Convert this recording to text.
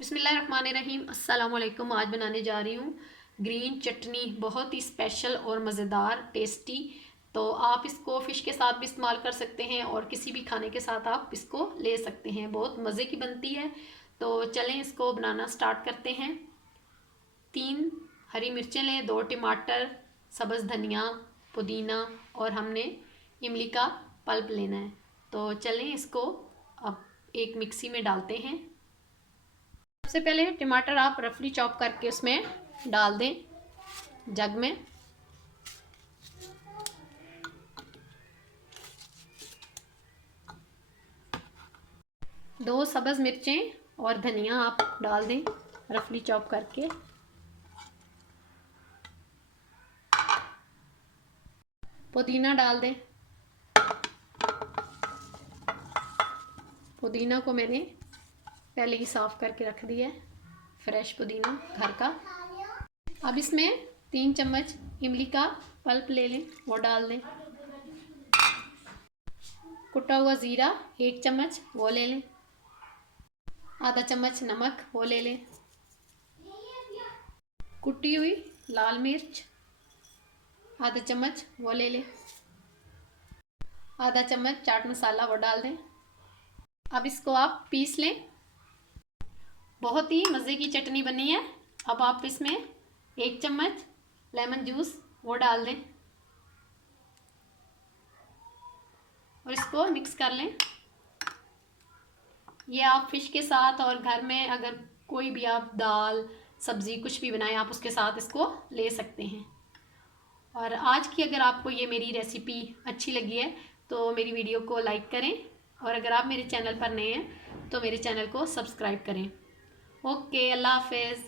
बिस्मिल्लाहिर्रहमानिर्रहीम। अस्सलाम वालेकुम। आज बनाने जा रही हूँ ग्रीन चटनी, बहुत ही स्पेशल और मज़ेदार टेस्टी। तो आप इसको फ़िश के साथ भी इस्तेमाल कर सकते हैं और किसी भी खाने के साथ आप इसको ले सकते हैं। बहुत मज़े की बनती है। तो चलें इसको बनाना स्टार्ट करते हैं। 3 हरी मिर्चें लें, 2 टमाटर, सब्ज़ धनिया, पुदीना और हमने इमली का पल्प लेना है। तो चलें इसको अब एक मिक्सी में डालते हैं। सबसे पहले टमाटर आप रफली चॉप करके उसमें डाल दें जग में। दो सब्ज़ मिर्चें और धनिया आप डाल दें रफली चॉप करके। पुदीना डाल दें। पुदीना को मैंने पहले ही साफ़ करके रख दिया है, फ्रेश पुदीना घर का। अब इसमें 3 चम्मच इमली का पल्प ले लें, वो डाल दें। कुटा हुआ ज़ीरा 1 चम्मच वो ले लें। आधा चम्मच नमक वो ले लें। कुटी हुई लाल मिर्च आधा चम्मच वो ले लें। आधा चम्मच चाट मसाला वो डाल दें। अब इसको आप पीस लें। बहुत ही मज़े की चटनी बनी है। अब आप इसमें 1 चम्मच लेमन जूस वो डाल दें और इसको मिक्स कर लें। ये आप फ़िश के साथ और घर में अगर कोई भी आप दाल सब्ज़ी कुछ भी बनाएं, आप उसके साथ इसको ले सकते हैं। और आज की अगर आपको ये मेरी रेसिपी अच्छी लगी है तो मेरी वीडियो को लाइक करें, और अगर आप मेरे चैनल पर नए हैं तो मेरे चैनल को सब्सक्राइब करें। ओके, अल्लाह हाफ़िज़।